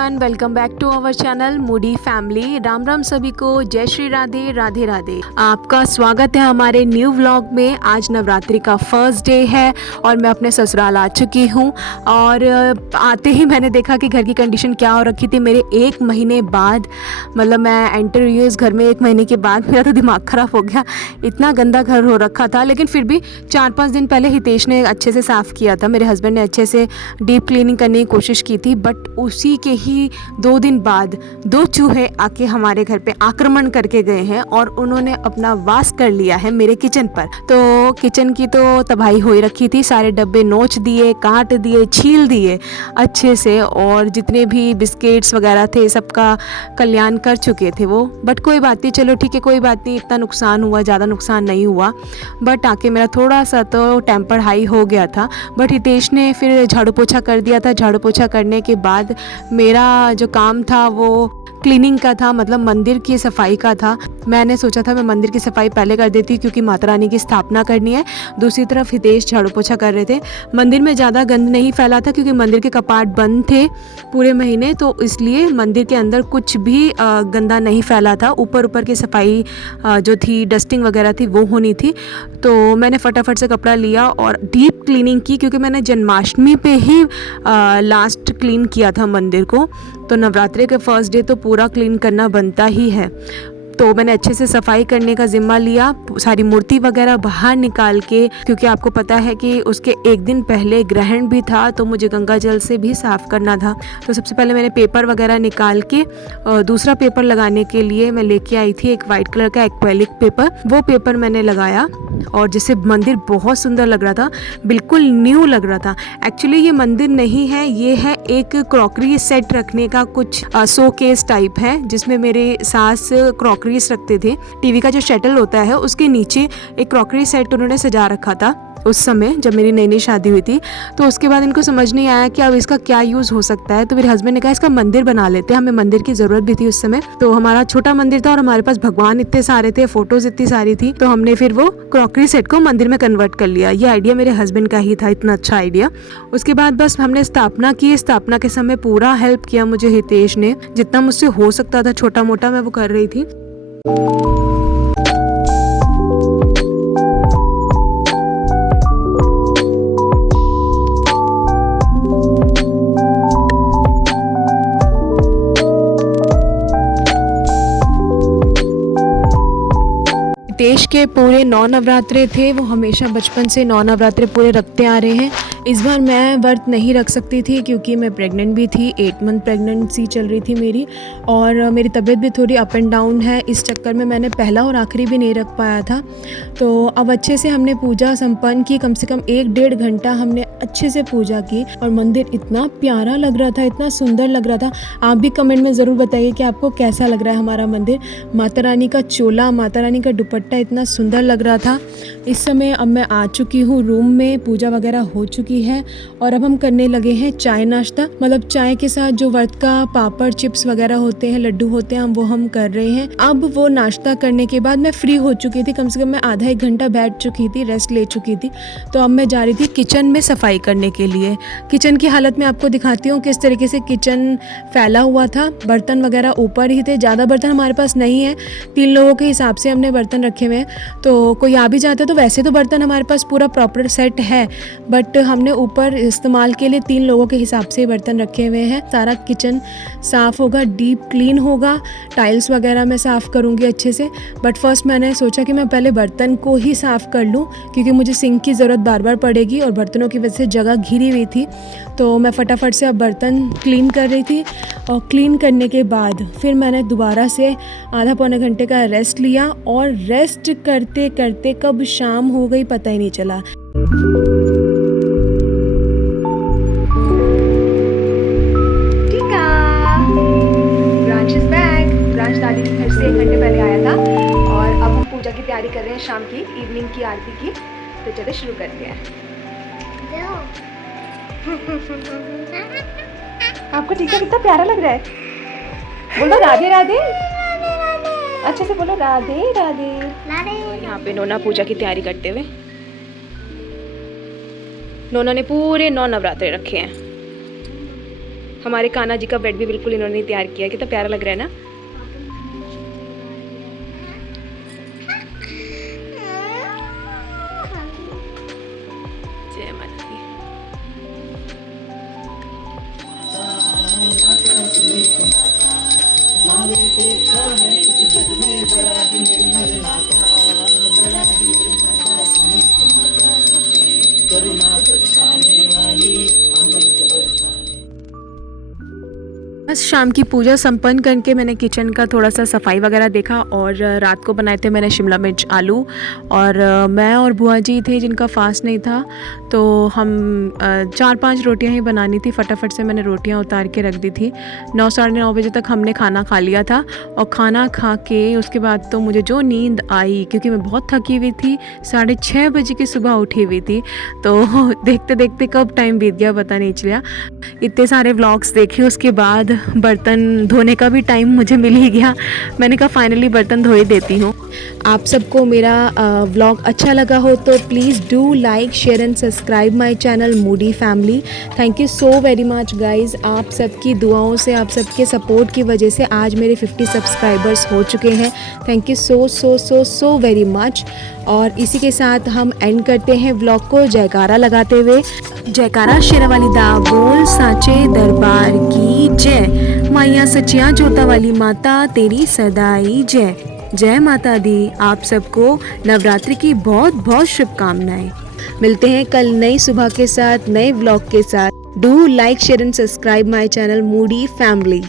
Everyone, welcome back to our channel moody family. Ram Ram सभी को, जय श्री राधे, राधे राधे। आपका स्वागत है हमारे न्यू व्लॉग में। आज नवरात्रि का फर्स्ट डे है और मैं अपने ससुराल आ चुकी हूँ। और आते ही मैंने देखा कि घर की कंडीशन क्या हो रखी थी। मेरे 1 महीने बाद, मतलब मैं एंटर हुई इस घर में 1 महीने के बाद, मेरा तो दिमाग ख़राब हो गया। इतना गंदा घर हो रखा था, लेकिन फिर भी 4-5 दिन पहले हितेश ने अच्छे से साफ़ किया था। मेरे हस्बैंड ने अच्छे से डीप क्लीनिंग करने की कोशिश की थी, बट उसी के ही 2 दिन बाद 2 चूहे आके हमारे घर पे आक्रमण करके गए हैं और उन्होंने अपना वास कर लिया है मेरे किचन पर। तो किचन की तो तबाही हो ही रखी थी। सारे डब्बे नोच दिए, काट दिए, छील दिए अच्छे से, और जितने भी बिस्किट्स वगैरह थे सबका कल्याण कर चुके थे वो। बट कोई बात नहीं, चलो ठीक है, कोई बात नहीं। इतना नुकसान हुआ, ज़्यादा नुकसान नहीं हुआ, बट आके मेरा थोड़ा सा तो टेम्पर हाई हो गया था। बट हितेश ने फिर झाड़ू पोछा कर दिया था। झाड़ू पोछा करने के बाद मेरा जो काम था वो क्लीनिंग का था, मतलब मंदिर की सफाई का था। मैंने सोचा था मैं मंदिर की सफाई पहले कर देती क्योंकि माता रानी की स्थापना करनी है। दूसरी तरफ हितेश झाड़ू पोछा कर रहे थे। मंदिर में ज़्यादा गंद नहीं फैला था क्योंकि मंदिर के कपाट बंद थे पूरे महीने, तो इसलिए मंदिर के अंदर कुछ भी गंदा नहीं फैला था। ऊपर की सफाई जो थी, डस्टिंग वगैरह थी, वो होनी थी। तो मैंने फटाफट से कपड़ा लिया और डीप क्लीनिंग की, क्योंकि मैंने जन्माष्टमी पे ही लास्ट क्लीन किया था मंदिर को। तो नवरात्रि के फर्स्ट डे तो पूरा क्लीन करना बनता ही है। तो मैंने अच्छे से सफाई करने का ज़िम्मा लिया, सारी मूर्ति वगैरह बाहर निकाल के, क्योंकि आपको पता है कि उसके 1 दिन पहले ग्रहण भी था, तो मुझे गंगा जल से भी साफ़ करना था। तो सबसे पहले मैंने पेपर वगैरह निकाल के दूसरा पेपर लगाने के लिए मैं लेके आई थी एक वाइट कलर का एक्रेलिक पेपर। वो पेपर मैंने लगाया और जिससे मंदिर बहुत सुंदर लग रहा था, बिल्कुल न्यू लग रहा था। एक्चुअली ये मंदिर नहीं है, ये है एक क्रॉकरी सेट रखने का कुछ शो केस टाइप है, जिसमें मेरे सास क्रॉकरी रखते थे। टीवी का जो शटल होता है उसके नीचे एक क्रॉकरी सेट उन्होंने सजा रखा था उस समय जब मेरी नई नई शादी हुई थी। तो उसके बाद इनको समझ नहीं आया कि अब इसका क्या यूज़ हो सकता है। तो मेरे हस्बैंड ने कहा इसका मंदिर बना लेते हैं, हमें मंदिर की ज़रूरत भी थी उस समय। तो हमारा छोटा मंदिर था और हमारे पास भगवान इतने सारे थे, फोटोज इतनी सारी थी, तो हमने फिर वो क्रॉकरी सेट को मंदिर में कन्वर्ट कर लिया। ये आइडिया मेरे हस्बैंड का ही था, इतना अच्छा आइडिया। उसके बाद बस हमने स्थापना की। स्थापना के समय पूरा हेल्प किया मुझे हितेश ने, जितना मुझसे हो सकता था छोटा मोटा मैं वो कर रही थी। देश के पूरे 9 नवरात्रे थे, वो हमेशा बचपन से 9 नवरात्रे पूरे रखते आ रहे हैं। इस बार मैं व्रत नहीं रख सकती थी क्योंकि मैं प्रेग्नेंट भी थी, 8 मंथ प्रेगनेंसी चल रही थी मेरी, और मेरी तबीयत भी थोड़ी अप एंड डाउन है। इस चक्कर में मैंने पहला और आखिरी भी नहीं रख पाया था। तो अब अच्छे से हमने पूजा संपन्न की, कम से कम 1-1.5 घंटा हमने अच्छे से पूजा की, और मंदिर इतना प्यारा लग रहा था, इतना सुंदर लग रहा था। आप भी कमेंट में ज़रूर बताइए कि आपको कैसा लग रहा है हमारा मंदिर। माता रानी का चोला, माता रानी का दुपट्टा इतना सुंदर लग रहा था। इस समय अब मैं आ चुकी हूँ रूम में, पूजा वगैरह हो चुकी है और अब हम करने लगे हैं चाय नाश्ता। मतलब चाय के साथ जो व्रत का पापड़, चिप्स वगैरह होते हैं, लड्डू होते हैं, वो हम कर रहे हैं। अब वो नाश्ता करने के बाद मैं फ्री हो चुकी थी, कम से कम मैं आधा 1 घंटा बैठ चुकी थी, रेस्ट ले चुकी थी। तो अब मैं जा रही थी किचन में सफाई करने के लिए। किचन की हालत में आपको दिखाती हूँ किस तरीके से किचन फैला हुआ था। बर्तन वगैरह ऊपर ही थे, ज़्यादा बर्तन हमारे पास नहीं है, 3 लोगों के हिसाब से हमने बर्तन रखे हुए हैं। तो कोई आ भी जाता है तो वैसे तो बर्तन हमारे पास पूरा प्रॉपर सेट है, बट हमने ऊपर इस्तेमाल के लिए 3 लोगों के हिसाब से बर्तन रखे हुए हैं। सारा किचन साफ़ होगा, डीप क्लीन होगा, टाइल्स वगैरह मैं साफ़ करूँगी अच्छे से। बट फर्स्ट मैंने सोचा कि मैं पहले बर्तन को ही साफ़ कर लूँ, क्योंकि मुझे सिंक की ज़रूरत बार बार पड़ेगी और बर्तनों की वजह से जगह घिरी हुई थी। तो मैं फटाफट से अब बर्तन क्लीन कर रही थी, और क्लीन करने के बाद फिर मैंने दोबारा से आधा पौने घंटे का रेस्ट लिया, और रेस्ट करते करते कब शाम हो गई पता ही नहीं चला। ब्रांच दादी के घर से 1 घंटे पहले आया था, और अब हम पूजा की तैयारी कर रहे हैं शाम की, इवनिंग की आरती की। तो चलो शुरू करते हैं। आपको टीका कितना प्यारा लग रहा है, बोलो राधे राधे, अच्छे से बोलो राधे राधे। यहाँ पे नोना पूजा की तैयारी करते हुए, नोना ने पूरे 9 नवरात्रे रखे हैं। हमारे कान्हा जी का बेड भी बिल्कुल इन्होंने ही तैयार किया है, कितना प्यारा लग रहा है ना। जय माता दी। बस शाम की पूजा संपन्न करके मैंने किचन का थोड़ा सा सफाई वगैरह देखा और रात को बनाए थे मैंने शिमला मिर्च आलू। और मैं और बुआ जी थे जिनका फास्ट नहीं था, तो हम 4-5 रोटियां ही बनानी थी। फटाफट से मैंने रोटियां उतार के रख दी थी। 9 साढ़े 9 बजे तक हमने खाना खा लिया था और खाना खा के उसके बाद तो मुझे जो नींद आई, क्योंकि मैं बहुत थकी हुई थी, 6:30 बजे की सुबह उठी हुई थी, तो देखते देखते कब टाइम बीत गया पता नहीं चला। इतने सारे व्लॉग्स देखे, उसके बाद बर्तन धोने का भी टाइम मुझे मिल ही गया। मैंने कहा फाइनली बर्तन धो ही देती हूँ। आप सबको मेरा व्लॉग अच्छा लगा हो तो please do like share and subscribe my channel moody family. Thank you so very much guys. आप सबकी दुआओं से, आप सबके सपोर्ट की वजह से आज मेरे 50 सब्सक्राइबर्स हो चुके हैं। Thank you so very much. और इसी के साथ हम एंड करते हैं व्लॉग को जयकारा लगाते हुए। जयकारा शेरा वाली दा बोल साचे दरबार की जय। माइया सचिया जोता वाली माता तेरी सदाई जय। जय माता दी। आप सबको नवरात्रि की बहुत बहुत शुभकामनाएं। मिलते हैं कल नई सुबह के साथ, नए व्लॉग के साथ। Do like share and subscribe my channel moody family.